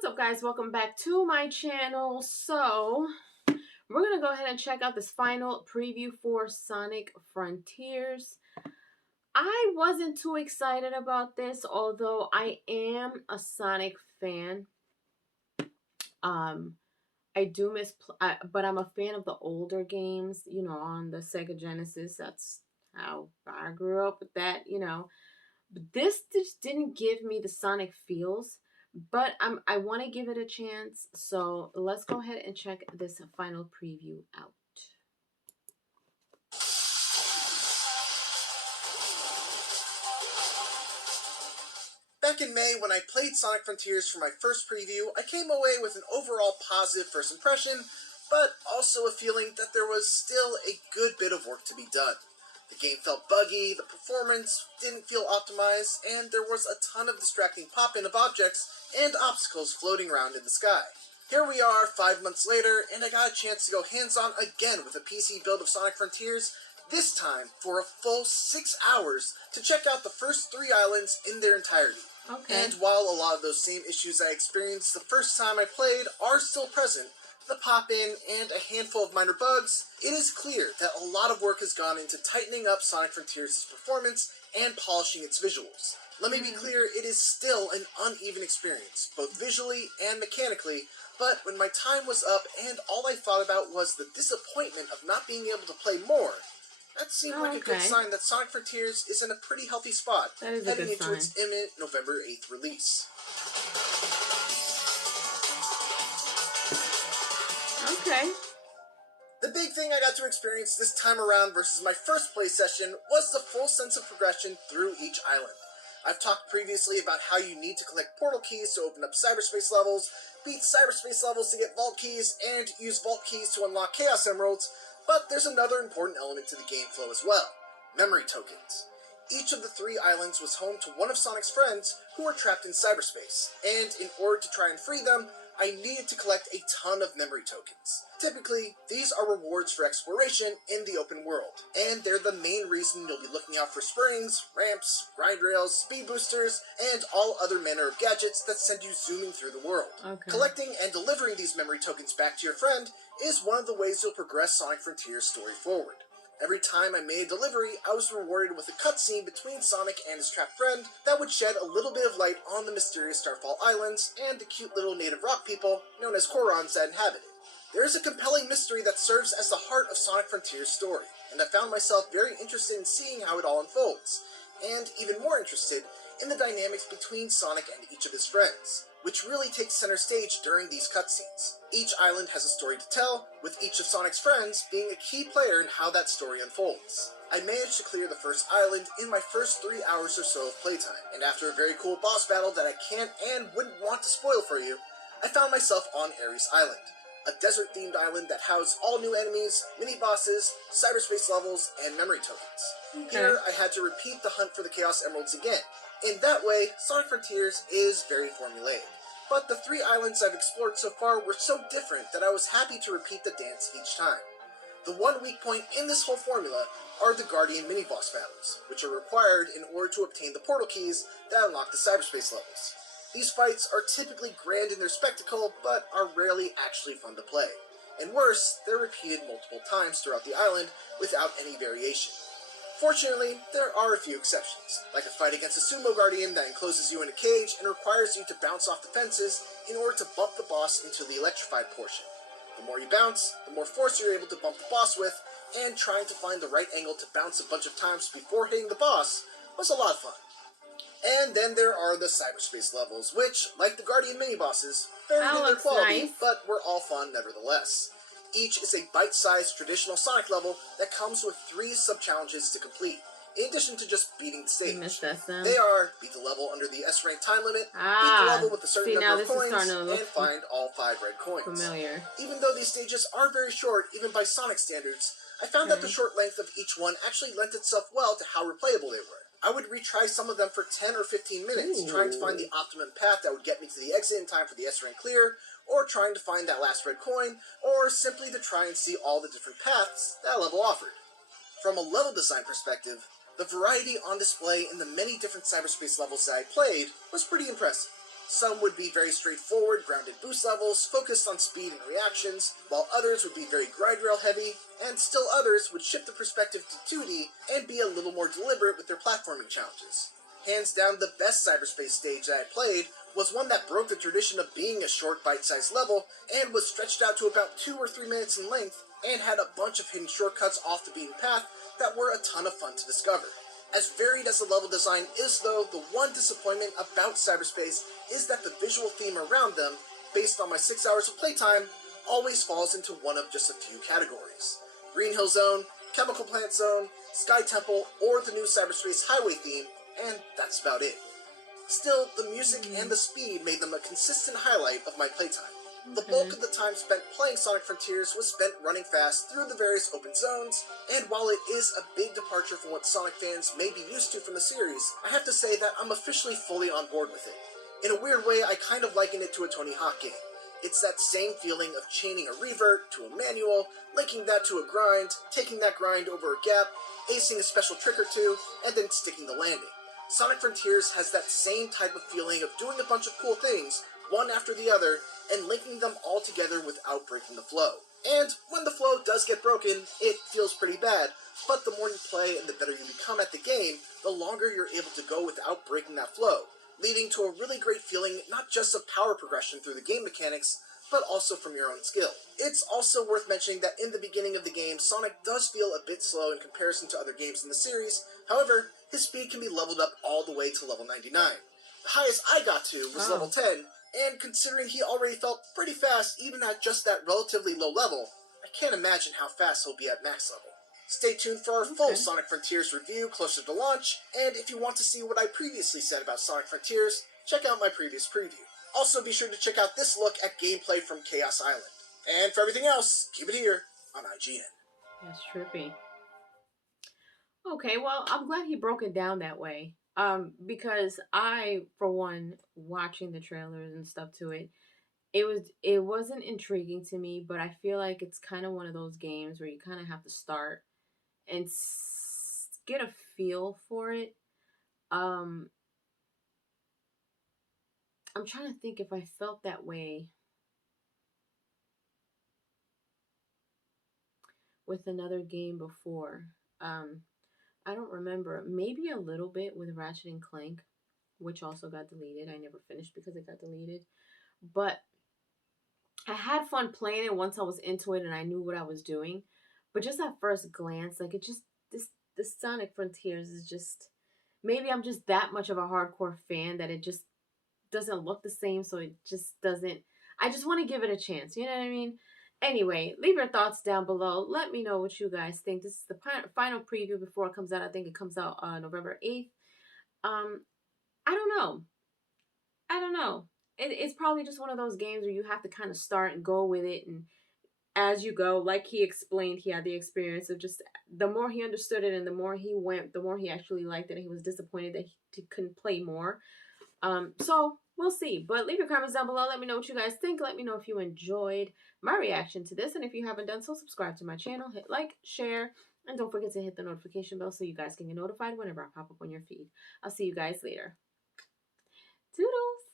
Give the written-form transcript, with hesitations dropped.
What's up, guys? Welcome back to my channel. So we're gonna go ahead and check out this final preview for Sonic Frontiers. I wasn't too excited about this, although I am a Sonic fan. I do but I'm a fan of the older games, on the Sega Genesis. That's how I grew up with that, But this just didn't give me the Sonic feels, but I want to give it a chance. So let's go ahead and check this final preview out. Back in May, when I played Sonic Frontiers for my first preview, I came away with an overall positive first impression, but also a feeling that there was still a good bit of work to be done. The game felt buggy, the performance didn't feel optimized, and there was a ton of distracting pop-in of objects and obstacles floating around in the sky. Here we are, 5 months later, and I got a chance to go hands-on again with a PC build of Sonic Frontiers, this time for a full 6 hours to check out the first 3 islands in their entirety. Okay. And while a lot of those same issues I experienced the first time I played are still present, the pop-in and a handful of minor bugs, it is clear that a lot of work has gone into tightening up Sonic Frontiers' performance and polishing its visuals. Let me be clear, it is still an uneven experience, both visually and mechanically, but when my time was up and all I thought about was the disappointment of not being able to play more, that seemed like a good sign that Sonic Frontiers is in a pretty healthy spot, heading into its imminent November 8th release. Okay. The big thing I got to experience this time around versus my first play session was the full sense of progression through each island. I've talked previously about how you need to collect portal keys to open up cyberspace levels, beat cyberspace levels to get vault keys, and use vault keys to unlock Chaos Emeralds, but there's another important element to the game flow as well: memory tokens. Each of the 3 islands was home to one of Sonic's friends who were trapped in cyberspace, and in order to try and free them, I needed to collect a ton of memory tokens. Typically, these are rewards for exploration in the open world, and they're the main reason you'll be looking out for springs, ramps, grind rails, speed boosters, and all other manner of gadgets that send you zooming through the world. Okay. Collecting and delivering these memory tokens back to your friend is one of the ways you'll progress Sonic Frontiers' story forward. Every time I made a delivery, I was rewarded with a cutscene between Sonic and his trapped friend that would shed a little bit of light on the mysterious Starfall Islands and the cute little native rock people known as Korons that inhabit it. There is a compelling mystery that serves as the heart of Sonic Frontiers' story, and I found myself very interested in seeing how it all unfolds, and even more interested in the dynamics between Sonic and each of his friends, which really takes center stage during these cutscenes. Each island has a story to tell, with each of Sonic's friends being a key player in how that story unfolds. I managed to clear the first island in my first 3 hours or so of playtime, and after a very cool boss battle that I can't and wouldn't want to spoil for you, I found myself on Aries Island, a desert-themed island that housed all new enemies, mini-bosses, cyberspace levels, and memory tokens. Here, I had to repeat the hunt for the Chaos Emeralds again. In that way, Sonic Frontiers is very formulaic. But the 3 islands I've explored so far were so different that I was happy to repeat the dance each time. The one weak point in this whole formula are the Guardian mini-boss battles, which are required in order to obtain the portal keys that unlock the cyberspace levels. These fights are typically grand in their spectacle, but are rarely actually fun to play. And worse, they're repeated multiple times throughout the island without any variation. Fortunately, there are a few exceptions, like a fight against a sumo guardian that encloses you in a cage and requires you to bounce off the fences in order to bump the boss into the electrified portion. The more you bounce, the more force you're able to bump the boss with, and trying to find the right angle to bounce a bunch of times before hitting the boss was a lot of fun. And then there are the cyberspace levels, which, like the Guardian mini-bosses, varied in their quality, but were all fun nevertheless. Each is a bite-sized traditional Sonic level that comes with 3 sub-challenges to complete, in addition to just beating the stage. They are: beat the level under the S-rank time limit, beat the level with a certain number of coins, and find all 5 red coins. Familiar. Even though these stages are very short, even by Sonic standards, I found that the short length of each one actually lent itself well to how replayable they were. I would retry some of them for 10 or 15 minutes, trying to find the optimum path that would get me to the exit in time for the S-rank clear, or trying to find that last red coin, or simply to try and see all the different paths that level offered. From a level design perspective, the variety on display in the many different cyberspace levels that I played was pretty impressive. Some would be very straightforward, grounded boost levels, focused on speed and reactions, while others would be very grind rail heavy, and still others would shift the perspective to 2D and be a little more deliberate with their platforming challenges. Hands down, the best cyberspace stage that I played was one that broke the tradition of being a short bite-sized level and was stretched out to about 2 or 3 minutes in length and had a bunch of hidden shortcuts off the beaten path that were a ton of fun to discover. As varied as the level design is though, the one disappointment about cyberspace is that the visual theme around them, based on my 6 hours of playtime, always falls into one of just a few categories. Green Hill Zone, Chemical Plant Zone, Sky Temple, or the new Cyberspace Highway theme, and that's about it. Still, the music and the speed made them a consistent highlight of my playtime. The bulk of the time spent playing Sonic Frontiers was spent running fast through the various open zones, and while it is a big departure from what Sonic fans may be used to from the series, I have to say that I'm officially fully on board with it. In a weird way, I kind of liken it to a Tony Hawk game. It's that same feeling of chaining a revert to a manual, linking that to a grind, taking that grind over a gap, acing a special trick or two, and then sticking the landing. Sonic Frontiers has that same type of feeling of doing a bunch of cool things, one after the other, and linking them all together without breaking the flow. And when the flow does get broken, it feels pretty bad, but the more you play and the better you become at the game, the longer you're able to go without breaking that flow, leading to a really great feeling not just of power progression through the game mechanics, but also from your own skill. It's also worth mentioning that in the beginning of the game, Sonic does feel a bit slow in comparison to other games in the series. However, his speed can be leveled up all the way to level 99. The highest I got to was level 10, and considering he already felt pretty fast even at just that relatively low level, I can't imagine how fast he'll be at max level. Stay tuned for our full Sonic Frontiers review closer to launch, and if you want to see what I previously said about Sonic Frontiers, check out my previous preview. Also be sure to check out this look at gameplay from Chaos Island. And for everything else, keep it here on IGN. That's trippy. Okay, well, I'm glad he broke it down that way. Because I, for one, watching the trailers and stuff to it, it wasn't intriguing to me, but I feel like it's kind of one of those games where you kind of have to start and get a feel for it. I'm trying to think if I felt that way with another game before. I don't remember. Maybe a little bit with Ratchet and Clank, which also got deleted. I never finished because it got deleted. But I had fun playing it once I was into it and I knew what I was doing. But just at first glance, like it just this Sonic Frontiers is just, maybe I'm just that much of a hardcore fan that it just doesn't look the same, so it just doesn't. I just want to give it a chance. You know what I mean? Anyway, leave your thoughts down below. Let me know what you guys think. This is the final preview before it comes out. I think it comes out November 8th. Um, I don't know. I don't know. It's probably just one of those games where you have to kind of start and go with it, and as you go, like he explained, he had the experience of just the more he understood it and the more he went, the more he actually liked it. He was disappointed that he couldn't play more. So we'll see. But leave your comments down below. Let me know what you guys think. Let me know if you enjoyed my reaction to this. And if you haven't done so, subscribe to my channel, hit like, share, and don't forget to hit the notification bell so you guys can get notified whenever I pop up on your feed. I'll see you guys later. Toodles!